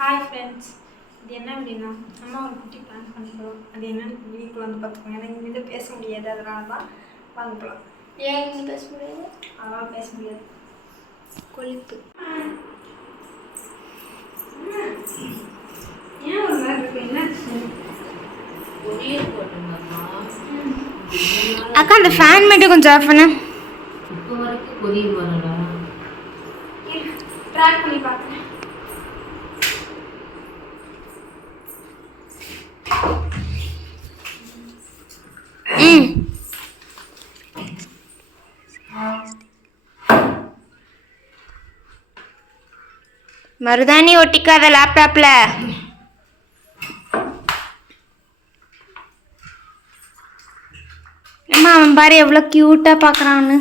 Hi friends, இது என்ன அப்படின்னா அம்மா ஒரு குட்டி பிளான் பண்ணிக்கிறோம். அது என்னன்னு வீட்டுக்குள்ள வந்து பார்த்துக்கோங்க. எனக்கு இங்கே பேச முடியாது, அதனால தான் வாங்க போகலாம். ஏன் இங்கே பேச முடியாது? அதெல்லாம் பேச முடியாது, கொழுப்பு. ஏன் ஒரு மாதிரி இருக்கு, என்னாச்சு? அக்கா அந்த ஃபேன் மட்டும் கொஞ்சம் ஆஃப் பண்ணு. இப்போ வரைக்கும் கொரியர் வரல. ட்ராக் பண்ணி பார்க்குறேன். மருதாணி ஒட்டிக்காத லேப்டாப்ல. அம்மா அவன் பாரு எவ்வளோ க்யூட்டா பார்க்குறான்னு.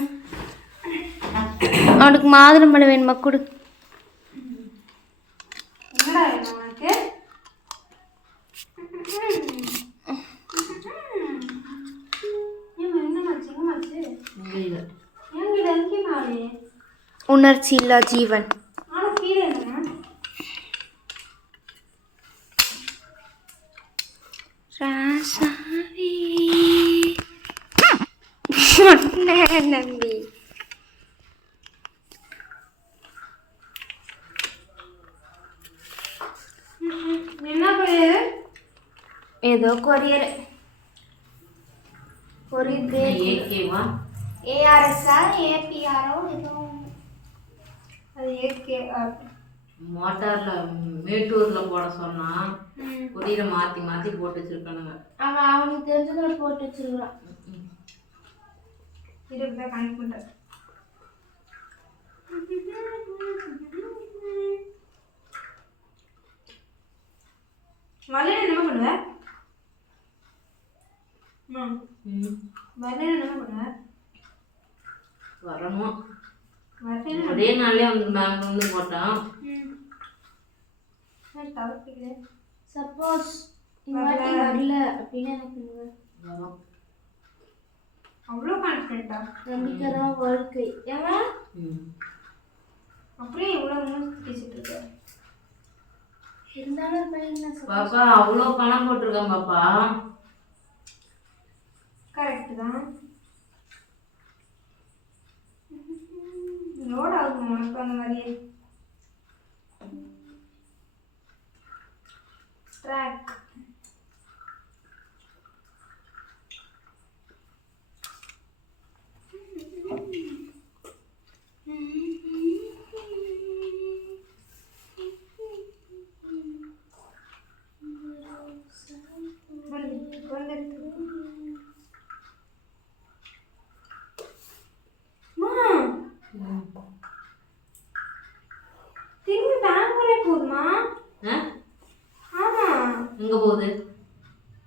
அவனுக்கு மாதுளம்பழம் வேணுமா? கொடு. என்னடா வேணும் உனக்கு? உணர்ச்சி இல்லா ஜீவன். ராசாவே நம்பி என்ன கொரியர்? ஏதோ கொரியர். ஏகேவா ஏஆர்எஸ்ஆ ஏபிஆரோ ஏதோ. அது ஏகேஆர். மோட்டார்ல மேட்டூர்ல போட சொன்னா கொரியரை மாத்தி மாத்தி போட்டு வச்சிருக்கானுங்க. அவன் அவனுக்கு தெரிஞ்சதுல போட்டு வச்சிருக்கான். இதுதான் கனெக்ட் பண்றேன். வரல என்ன பண்ணுவ? வரல என்ன பண்ணுவ? வரணும். ஒரே நாளே வந்து பேங்க்ல வந்து போட்டான். சப்போஸ் இந்த வாட்டி வரல அப்படின்னா என்ன பண்ணுவ? அவ்வளோ கான்ஃபிடென்ட்டா? நம்பிக்கை தான் வாழ்க்கை. ஏமா அப்படியே இவ்வளோ மூணு பேசிட்டு இருக்க. இருந்தாலும் பையன் பாப்பா அவ்வளோ பணம் போட்டிருக்கான் பாப்பா. கரெக்ட் தான். லோட் ஆகும் உனக்கு அந்த மாதிரியே. ட்ராக் திரும்பி பெங்களூரே போகுதுமா? ஆமா. எங்க போகுது?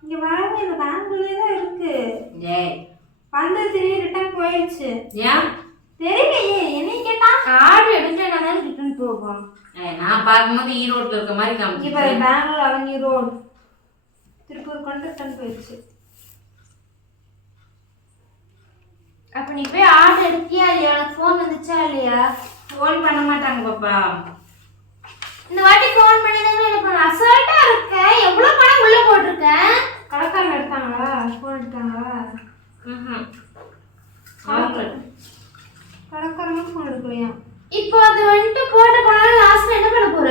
இங்க வரவே இல்லை, பெங்களூர்லயே தான் இருக்கு. ஏய் வந்து திரும்பி ரிட்டர்ன் போயிடுச்சு. ஏன் தெரியலையே, என்னைய கேட்டா ஆர்டர் எடுத்தேன் ரிட்டர்ன் போகும். நான் பார்க்கும்போது ஈரோட்ல இருக்க மாதிரி இங்க காமிச்சு. பாரு, பெங்களூர் அவனி ரோடு திருப்பூர் கொண்டு ரிட்டர்ன் போயிடுச்சு. அப்ப நீ போய் ஆர்டர் எடுத்தியா இல்லையா? உனக்கு ஃபோன் வந்துச்சா இல்லையா? ஃபோன் பண்ண மாட்டாங்க பாப்பா. இந்த வாட்டி ஃபோன் பண்ணி தான் என்ன பண்ண? அசால்ட்டா இருக்க. எவ்வளவு பணம் உள்ள போட்டுருக்க? கடைக்காரங்க எடுத்தாங்களா? ஃபோன் எடுத்தாங்களா? கடைக்காரங்க ஃபோன் எடுக்கலையா? இப்போ அது வந்துட்டு போட்ட பணம் லாஸ்ட்ல என்ன பண்ண போற?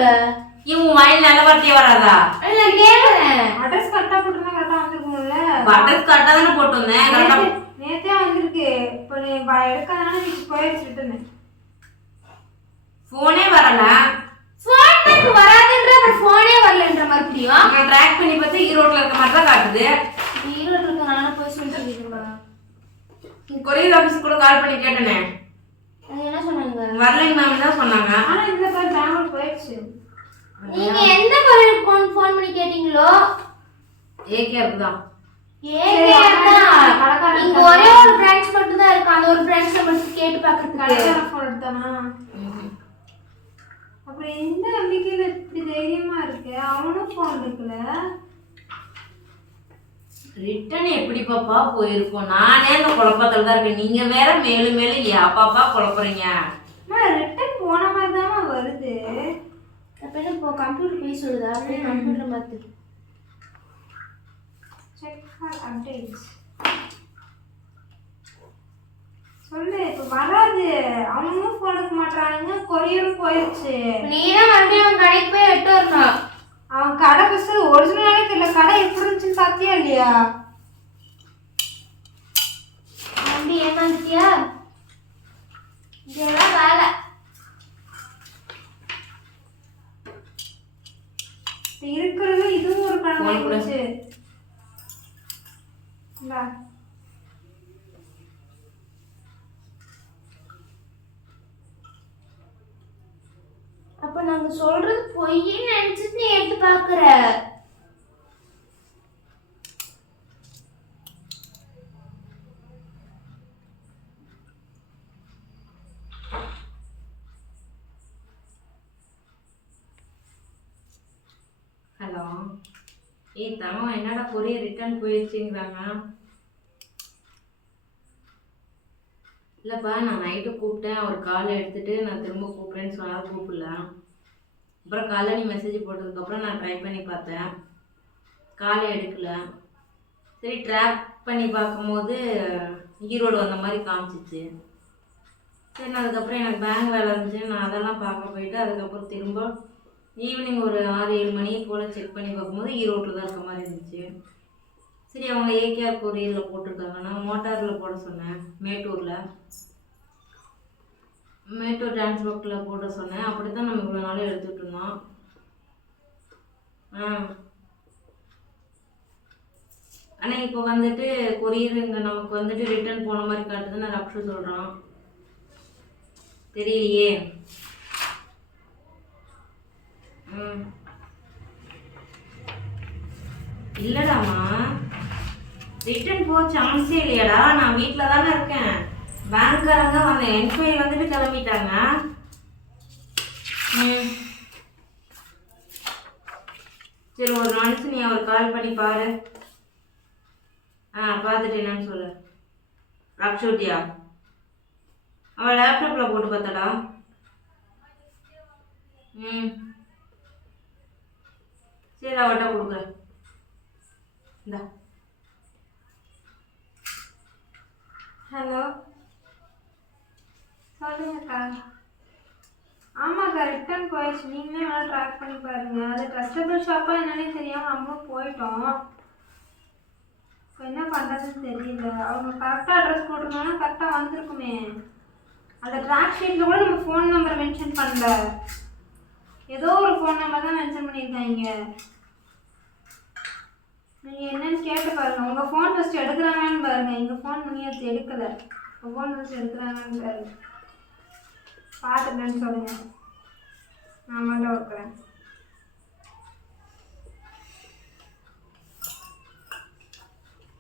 இவன் வாயில் நல்ல வார்த்தையே வராதா? இல்ல கேக்குறேன். அட்ரஸ் கரெக்டா போட்டுருந்தா கரெக்டா வந்துருக்கும்ல. அட்ரஸ் கரெக்டா தானே போட்டு வந்தேன். நேத்தே வந்திருக்கு. இப்போ நீ எடுக்காதனால நீ போயிடுச்சு ரிட்டர்ன். போனே வரல. ஃபோன் எனக்கு வராதுன்ற அப்புறம் ஃபோனே வரலன்ற மறுபடியும் நான் ட்ராக் பண்ணி பார்த்தா ஈரோட்ல இருக்க மாதிரி தான் காட்டுது. ஈரோட்ல இருக்க நானே போய் சொல்லிட்டு கொரியர் ஆபீஸ் கூட கால் பண்ணி கேட்டனே. அது என்ன சொன்னாங்க? வரலைங்க மேம் தான் சொன்னாங்க. ஆனா இந்த பேர் பெங்களூர் போயிடுச்சு. நீங்க எந்த கொரியர் ஃபோன் பண்ணி கேட்டிங்களோ? ஏகேஆர் தான். ஏகேஆர் தான். இங்க ஒரே ஒரு பிரான்ச் மட்டும் தான் இருக்கு. அந்த ஒரு பிரான்ச்ல மட்டும் கேட்டு பார்க்கிறதுக்கு கடைக்கார ஃபோன் எடுத்தானா? அப்புறம் எந்த நம்பிக்கையில இப்படி தைரியமா இருக்கு? அவனும் ஃபோன் எடுக்கல. ரிட்டர்ன் எப்படி பாப்பா போயிருக்கோம்? நானே அந்த குழப்பத்துல தான் இருக்கேன். நீங்க வேற மேலும் மேலும் பாப்பா குழப்பறீங்க. ரிட்டர்ன் போன மாதிரி தான் வருது. அப்ப என்ன போ கம்ப்யூட்டர் போய் சொல்லுதா அப்படியே கம்ப்யூட்டர் மாத்து. செக் ஃபார் அப்டேட்ஸ் சொல்லு. இப்போ வராது, அவனும் ஃபோன் எடுக்க மாட்டானுங்க, கொரியரும் போயிடுச்சு. நீ தான் மறுபடியும் அவன் கடைக்கு போய் எட்டு வரணும். அவன் கடை பஸ் ஒரிஜினலானே தெரியல, கடை எப்படி இருந்துச்சுன்னு பார்த்தியா இல்லையா? நம்பி ஏமாந்துட்டியா? இதெல்லாம் வேலை. இருக்கிறது இதுவும் ஒரு கடமை போச்சு. அப்ப நாங்க சொல்றது பொய்ன்னு நினைச்சிட்டு நீ எடுத்து பாக்குற. ஹலோ, தங்கம் என்னடா கொரியர் ரிட்டர்ன் போயிடுச்சுங்கிறாங்க. இல்லைப்பா, நான் நைட்டு கூப்பிட்டேன், அவர் காலை எடுத்துட்டு நான் திரும்ப கூப்பிட்றேன்னு சொன்னால் கூப்பிடல. அப்புறம் காலை நீ மெசேஜ் போட்டதுக்கப்புறம் நான் ட்ரை பண்ணி பார்த்தேன், காலை எடுக்கல. சரி ட்ராக் பண்ணி பார்க்கும்போது ஈரோடு வந்த மாதிரி காமிச்சிச்சு. சரி நான் அதுக்கப்புறம் எனக்கு பேங்க் வேலை இருந்துச்சு, நான் அதெல்லாம் பார்க்க போயிட்டு அதுக்கப்புறம் திரும்ப ஈவினிங் ஒரு 6-7 மணிக்கு போல் செக் பண்ணி பார்க்கும்போது ஈரோட்டில் தான் இருக்க மாதிரி இருந்துச்சு. சரி அவங்க ஏகேஆர் கொரியரில் போட்டிருக்காங்க, நான் மோட்டாரில் போட சொன்னேன், மேட்டூர் டிரான்ஸ்போர்ட்டில் போட சொன்னேன். அப்படி தான் நம்ம இவ்வளோ நாளும் எடுத்துகிட்டு இருந்தோம். ஆனால் இப்போ வந்துட்டு கொரியர் இங்கே நமக்கு வந்துட்டு ரிட்டர்ன் போன மாதிரி காட்டுதுன்னு ரக்ஷு சொல்கிறான். தெரியலையே. இல்லடாமா, ரிட்டர்ன் போக சான்ஸே இல்லையாடா. நான் வீட்டில் தானே இருக்கேன். பேங்க்காரங்க வந்து என்கொயரி வந்துட்டு கிளம்பிட்டாங்க. சரி ஒரு நிமிஷம் நீ அவர் கால் பண்ணி பாரு. பார்த்துட்டு என்னன்னு சொல்லு. ரக்ஷூட்டியா அவள் லேப்டாப்பில் போட்டு பார்த்தாடா. சரி அவட்ட கொடுக்குறேன். இந்தா. ஹலோ சொல்லுங்கக்கா. ஆமாக்கா ரிட்டர்ன் போயிடுச்சு, நீங்களே வேணால் ட்ராக் பண்ணி பாருங்க. அது ட்ரஸ்டபிள் ஷாப்பாக என்னன்னே தெரியாமல் நம்மளும் போயிட்டோம். இப்போ என்ன பண்ணுறதுன்னு தெரியல. அவங்க கரெக்டாக அட்ரஸ் போட்டிருந்தாங்கன்னா கரெக்டாக வந்திருக்குமே. அந்த ட்ராக் ஷீட்டில் கூட நம்ம ஃபோன் நம்பர் மென்ஷன் பண்ணல, ஏதோ ஒரு ஃபோன் நம்பர் தான் மென்ஷன் பண்ணியிருக்காங்க. நீங்கள் என்னன்னு கேட்டு பாருங்கள். உங்கள் ஃபோன் ஃபஸ்ட்டு எடுக்கிறாங்கன்னு பாருங்கள். எங்கள் ஃபோன் நீங்கள் எடுக்கலை, உங்கள் ஃபோன் ஃபஸ்ட்டு எடுக்கிறாங்கன்னு பாருங்கள். பார்த்துட்டேன்னு சொல்லுங்கள், நான் மட்டும் வைக்கிறேன்.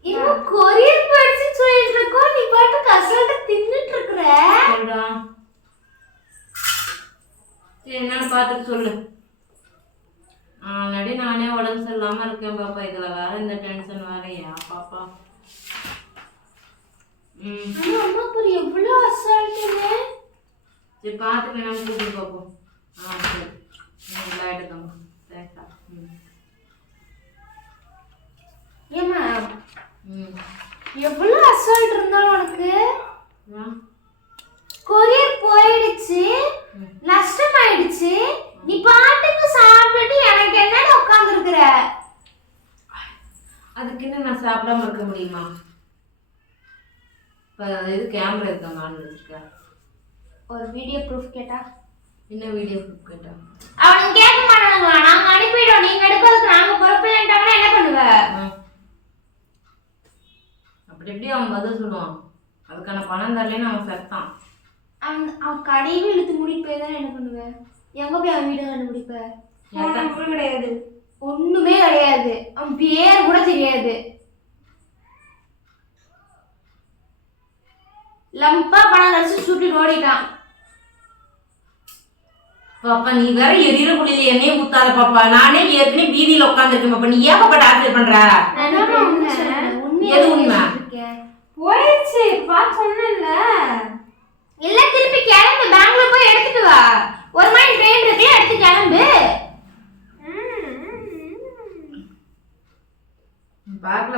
இன்னும் கொரியர் படிச்சு சொல்லிட்டு இருக்கோம், நீ பாட்டுக்கு அசால்ட்டா தின்னுட்டு இருக்கற. சரி என்னன்னு பார்த்துட்டு சொல்லு. ஆல்ரெடி நானே உடம்பு சரியில்லாமல் இருக்கேன் பாப்பா, இதில் வேற இந்த டென்ஷன் வேறையா பாப்பா. அம்மா புரிய எவ்வளோ அசால்ட்டுங்க. சரி பார்த்துட்டு என்னன்னு கூப்பிட்டு பார்ப்போம். சரி விளையாட்டு தம்பா. தேங்க்ஸா. ஏம்மா எவ்வளோ அசால்ட் இருந்தாலும் உனக்கு. கொரியர் போயிடுச்சு, நஷ்டமாயிடுச்சு, நீ பாட்டுக்கு சாப்பிட்டுட்டு எனக்கு என்னன்னு உட்காந்துருக்குற. அதுக்குன்னு நான் சாப்பிடாம இருக்க முடியுமா? இப்போ இது கேமரா இருக்காங்க ஆன் வச்சுருக்கேன். ஒரு வீடியோ ப்ரூஃப் கேட்டா? என்ன வீடியோ ப்ரூஃப் கேட்டா? அவனுக்கு கேட்க மாட்டானுங்களா? நாங்கள் அனுப்பிடுவோம், நீங்கள் எடுக்கிறதுக்கு நாங்கள் பொறுப்பில்லைன்ட்டாங்கன்னா என்ன பண்ணுவ? அப்படி எப்படி அவன் பதில் சொல்லுவான்? அதுக்கான பணம் தரலன்னு அவன் சத்தான். அவன் கடையவே இழுத்து முடிப்பே தானே என்ன பண்ணுவேன்? எங்க போய் அவன் வீடு கண்டுபிடிப்ப? கிடையாது, ஒண்ணுமே கிடையாது. அவன் பேர் கூட தெரியாது. லம்பா பணம் கழிச்சு சுட்டு ஓடிட்டான். பாப்பா நீ வேற எரியிற குழியில எண்ணெய் ஊத்தாத பாப்பா. நானே ஏற்கனவே வீதியில உட்காந்துருக்கேன் பாப்பா. நீ ஏன் பாப்பா டார்ச்சர் பண்ற? எது உண்மை? போயிடுச்சு பார்த்து சொன்னேன்ல. இல்ல திருப்பி கிளம்பு, பெங்களூர் போய் எடுத்துட்டு வா. 1 மணி ட்ரெயின் இருக்குல்ல, எடுத்து கிளம்பு.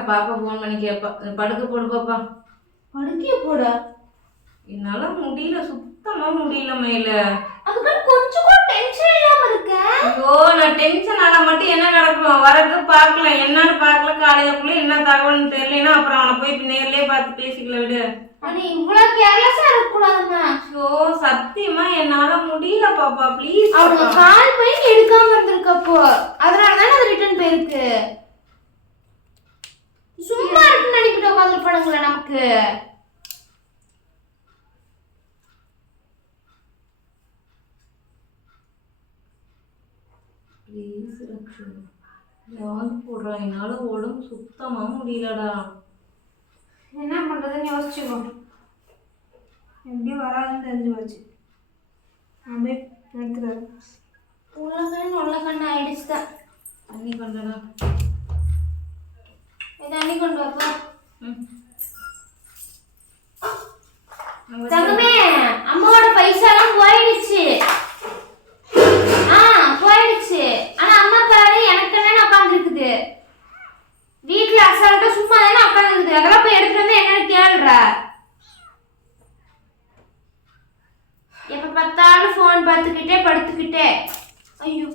நான் பாப்பா ஃபோன் பண்ணி கேட்பா படுக்க போடு பாப்பா. படுக்கைய போட என்னால முடியல, சுத்தமா முடியல மயில. அதுக்கு கொஞ்சம் கூட டென்ஷன் இல்லாம இருக்க. ஐயோ நான் டென்ஷன் ஆனா மட்டும் என்ன நடக்கும், வரது பார்க்கல, என்னன்னு பார்க்கல, காலையிலக்குள்ள என்ன தகவல்னு தெரியலன்னா அப்புறம் அவனை போய் நேர்லயே பார்த்து பேசிக்கல விடு. நீ இவ்வளவு கேர்லெஸ்ஸா இருக்கக்கூடாதுமா. ஐயோ சத்தியமா என்னால முடியல பாப்பா, ப்ளீஸ். அவங்க கால் போய் எடுக்காம இருந்திருக்கப்போ அதனாலதான் அது ரிட்டர்ன் போயிருக்கு. சும்மா இருக்குன்னு நினைக்கிட்டு உட்காந்துருப்பானுங்களே நமக்கு. ப்ளீஸ் ரக்ஷு, யாரு போடுறா, என்னால உடம்பு சுத்தமா முடியலடா. என்ன பண்ணுறதுன்னு யோசிச்சுக்கோ. எப்படி வராதுன்னு தெரிஞ்சு வச்சு நான் போய் எடுத்துக்கிறேன். உள்ள கண்ணு ஆயிடுச்சுதான். தண்ணி கொண்டடா. தண்ணி கொண்டு வரப்போ தங்கமே, அம்மாவோட பைசாலாம் போயிடுச்சு. போயிடுச்சு. ஆனா அம்மா காரு எனக்கு என்னன்னு உட்காந்துருக்குது. வீட்டுல அசால்ட்டா சும்மா தானே உட்காந்துருக்குது. அதெல்லாம் போய் எடுத்துட்டு வந்து என்னன்னு கேளுற. எப்ப பார்த்தாலும் போன் பார்த்துக்கிட்டே படுத்துக்கிட்டே. ஐயோ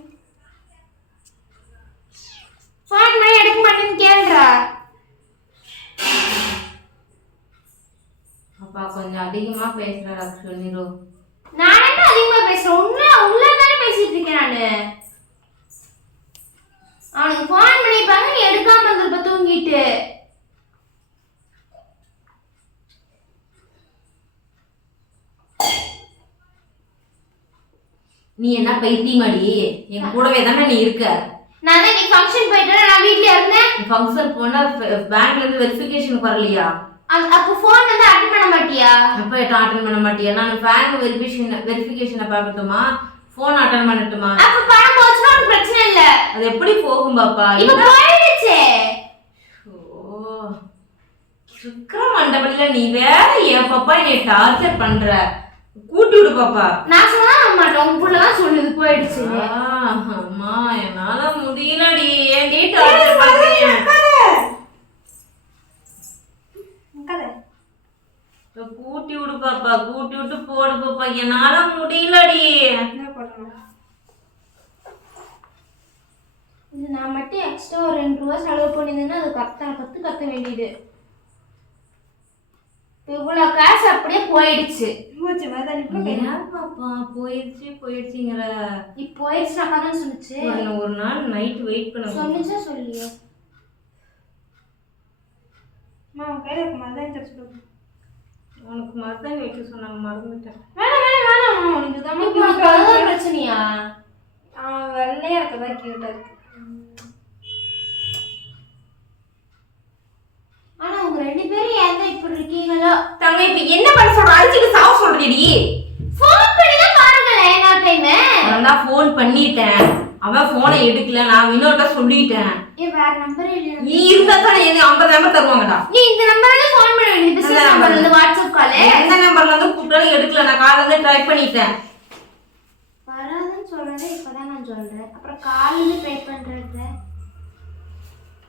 போன் பண்ணி எடுக்க மாட்டேன்னு கேளுற. அப்பா கொஞ்சம் அதிகமா பேசுற ரக்ஷு, நீரோ. நான் என்ன அதிகமா பேசுறேன், உள்ளதானே பேசிட்டு இருக்கேன் நானு. அவனுக்கு போன் பண்ணிப்பாங்க, நீ எடுக்காம இருந்திருப்ப தூங்கிட்டு. நீ என்ன பைத்தியமாடி, என் கூடவே தானே நீ இருக்க. நான் தான் நீ ஃபங்க்ஷன் போயிட்டேன், நான் வீட்ல இருந்தேன். ஃபங்க்ஷன் போனா பேங்க்ல இருந்து வெரிஃபிகேஷன் வரலையா? அப்போ ஃபோன் வந்து அட்டெண்ட் பண்ண மாட்டியா? அப்ப அட்டெண்ட் பண்ண மாட்டியா? நான் பேங்க் வெரிஃபிகேஷனை பார்க்கட்டுமா, ஃபோன் அட்டெண்ட் பண்ணட்டுமா? அப்ப பணம் போச்சுனா ஒரு பிரச்சனை இல்ல. அது எப்படி போகும் பாப்பா? இப்ப போயிடுச்சே. ஓ சுக்கர மண்டபத்துல நீ வேற ஏன் பாப்பா என்னை டார்ச்சர் பண்ற? கூட்டி விடு பாப்பா. நான் சொன்னா மாட்டேன், உன் புள்ள தான் சொல்லுது போயிடுச்சு. அம்மா என்னால முடியலடி, ஏன்டி டார்ச்சர் பண்றீங்க? கூட்டி விடு பாப்பா, கூட்டி விட்டு போடு பாப்பா, என்னால முடியலடி. என்ன பண்ணணும்? இது நான் மட்டும் எக்ஸ்ட்ரா ஒரு 2 ரூபா செலவு பண்ணிருந்தேன்னா அது கத்த வேண்டியது. இவ்வளவு காசு அப்படியே போயிடுச்சு. ஏன் பாப்பா போயிடுச்சுங்கிற? இப்ப போயிடுச்சு அக்கா தான் சொன்னுச்சு. ஒரு நாள் நைட் வெயிட் பண்ண சொன்னுச்சா சொல்லியே? கையில இருக்க மருதாணி தச்சு போடு. உனக்கு மருதாணி வைக்க சொன்னாங்க, மறந்துட்டேன். வேணாம் உனக்கு தான் பிரச்சனையா? வெள்ளையா இருக்கதா கியூட்டா இருக்கு. ஆனா உங்க 2 பேரும் ஏன் இப்படி இருக்கீங்களோ? தங்க இப்ப என்ன பண்ண சொல்ற? அடிச்சுட்டு சாவ சொல்றடி. ஃபோன் பண்ணி தான் பாருங்களே என்ன டைம். நான் ஃபோன் பண்ணிட்டேன், அவன் போனை எடுக்கல, நான் வினோட்ட சொல்லிட்டேன். வேற நம்பர் இல்ல. நீ இருந்தா தான் 50 நம்பர் தருவாங்கடா. நீ இந்த நம்பர்ல ஃபோன் பண்ண வேண்டியது. பிசினஸ் நம்பர்ல இருந்து வாட்ஸ்அப் கால். எந்த நம்பர்ல இருந்து கூப்பிட்டாலும் எடுக்கல, நான் காலையில இருந்து ட்ரை பண்ணிட்டேன். வராதுன்னு சொல்றதே இப்பதான் நான் சொல்றேன். அப்புறம் காலையில ட்ரை பண்றது.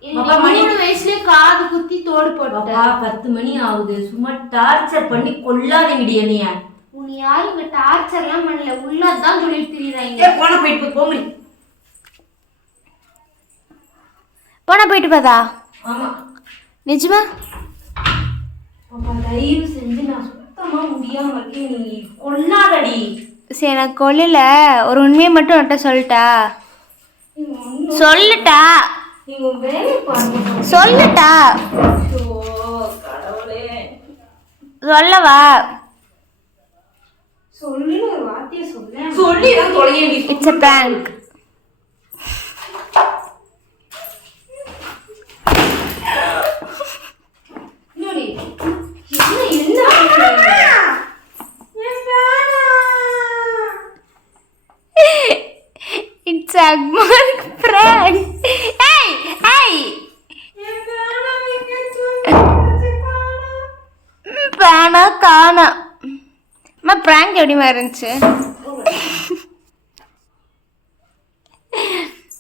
பாப்பா மணி 3 வயசுல காது குத்தி தோடு போட்டா. 10 மணி ஆகுது, சும்மா டார்ச்சர் பண்ணி கொல்லாதீங்கடி என்னைய. உன்னை யாரும் இங்க டார்ச்சர்லாம் பண்ணல, உள்ளதான் சொல்லிட்டு திரியறாங்க. போன போயிட்டு போங்கடி. போயிட்டு பாதா? ஆமா நிஜமா? பாப்பா தயவு செஞ்சு நான் சுத்தமா முடியாம இருக்கேன், நீ கொல்லாதடி. சரி நான் கொல்லல, ஒரு உண்மையை மட்டும் உன்கிட்ட சொல்லிட்டா? சொல்லுட்டா நீங்க வேலை பாருங்க. சொல்லுட்டா? கடவுளே சொல்லவா? சொல்லுன்னு ஒரு வார்த்தையை சொல்ல. சொல்லி தான் தொலையேண்டி. It's a prank. It's a prank. Hey, hey. பேனா காணா. அம்மா prank எப்படி இருந்துச்சு?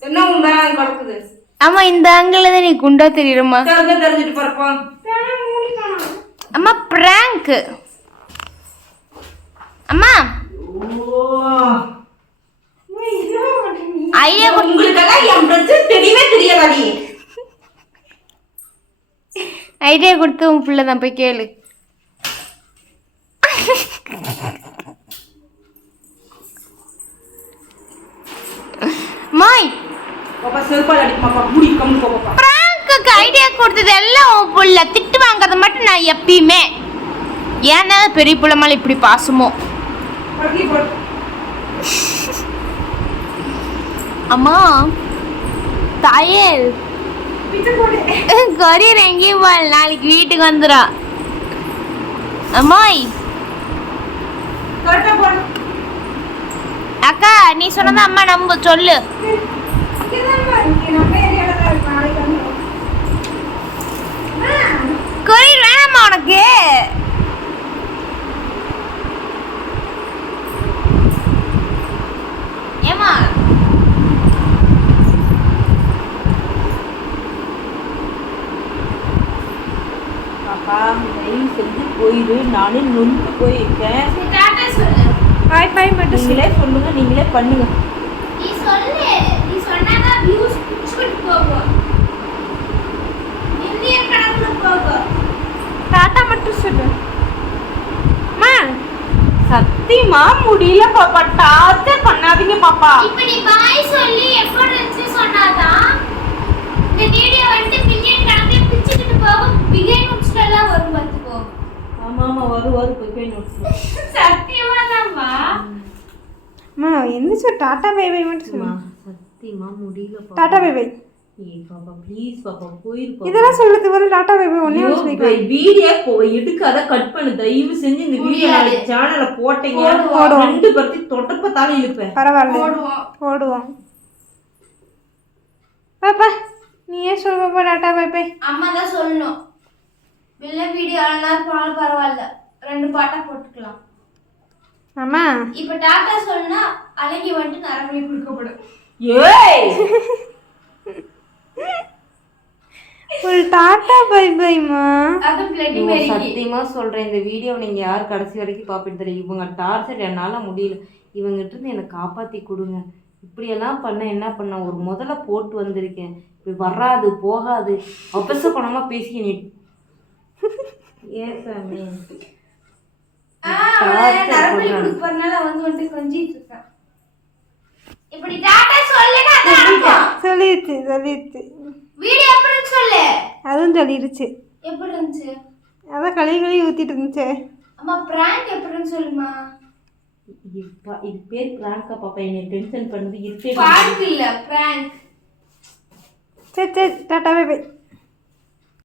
என்ன உன் மேல கிடக்குது? அம்மா இந்த ஆங்கிள் தான் நீ குண்டா தெரியுறமா? தெரிஞ்சுட்டு போறப்பா. அம்மா பிராங்க். அம்மா ஐடியா உங்களுக்கெல்லாம் என் பிரச்சனை தெரியவே தெரியாதாடி. ஐடியா கொடுத்து உன் பிள்ளை தான் போய் கேளு. மாய் பாப்பா செருப்பால் அடி பாப்பா முடி கம்மி பாப்பா. பிராங்க்குக்கு ஐடியா கொடுத்தது எல்லாம் உன் புள்ள. திட்டு வாங்குறத மட்டும் நான் எப்பயுமே. ஏன்னா பெரிய புள்ள மேல இப்படி பாசமோ? அம்மா தாயல் கொரியர் எங்கேயும் போல் நாளைக்கு வீட்டுக்கு வந்துடா. அம்மாய் அக்கா நீ சொன்னதா அம்மா நம்ப சொல்லு. கொரியர் வேணாமா உனக்கு? ஏமா பாப்பா தயவு செஞ்சு போயிடு. நானே நொந்து போயிருக்கேன். பாய் பாய் மட்டும் நீங்களே சொல்லுங்க, நீங்களே பண்ணுங்க. நீ சொல்லு. நீ சொன்னாதான் வியூஸ் புடிச்சிட்டு போகும். இந்தியன் கணக்குல போகும். டாட்டா மட்டும் சொல்லு. அம்மா சத்தியமா முடியல பாப்பா. டார்ச்சர் பண்ணாதீங்க பாப்பா. இப்போ நீ பாய் சொல்லி எஃபோர்ட் எடுத்து சொன்னாதான் இந்த வீடியோ வந்து பில்லியன் கணக்குல பிச்சிட்டு போகும். பிகேன் உட்ஸ்டெல்லாம் வரும் பாத்துக்கோ. ஆமா ஆமா வரும் போய் நோட்ஸ். சத்தியமா தான்மா. அம்மா எந்திரிச்சு டாட்டா பை பை மட்டும் சொல்லு. சத்தியமா முடியல பாப்பா. Tata bye bye. ஏய் பாப்பா ப்ளீஸ் பாப்பா போயிரு. இதெல்லாம் சொல்லுது ஒரு டாட்டா பை பை ஒண்ணே ஒண்ணு சொல்லிக்கலாம். வீடியோ எடுக்காத கட் பண்ணு தயவு செஞ்சு. இந்த வீடியோ சேனல்ல போட்டீங்க போடுவோம். ரெண்டு பத்தி தொட்டப்பத்தால இழுப்பேன். பரவாயில்ல போடுவோம். பாப்பா நீயே சொல்லு பாப்பா டாட்டா பை பை. அம்மா தான் சொல்லணும். பில்ல வீடியோ ஆனாலும் பரவாயில்ல. 2 பாட்டா போட்டுக்கலாம். அம்மா இப்போ டாட்டா சொன்னா அழகி வந்து நரம்பு கொடுக்கப்படும். ஏய் ஒரு டாட்டா பை பைமா. அது பிளட்டி மேரிக்கு. சத்தியமா சொல்றேன் இந்த வீடியோ நீங்க யார் கடைசி வரைக்கும் பாப்பிட்டு தெரியல. இவங்க டார்ச்சர் என்னால முடியல. இவங்ககிட்ட இருந்து என்னை காப்பாத்தி கொடுங்க. இப்படியெல்லாம் பண்ண என்ன பண்ண ஒரு முதல்ல போட்டு வந்திருக்கேன். இப்படி வராது போகாது அபச பணமா பேசி நீ ஏன் சாமி நரம்பு கொடுக்கறனால வந்து கொஞ்சிட்டு இருக்கேன். இப்படி டாட்டா சொல்லுனா அதான் சொல்லிடுச்சு. வீடியோ எப்படி சொல்லு? அதுவும் சொல்லிடுச்சு. எப்படி இருந்துச்சு? அதான் கழுவி ஊத்திட்டு இருந்துச்சு. அம்மா பிராங்க் எப்படின்னு சொல்லுமா? இது பேர் பிராங்கா பாப்பா? என்னை டென்ஷன் பண்ணுது. பிராங்க் இல்ல பிராங்க். சரி டாட்டா பை பை.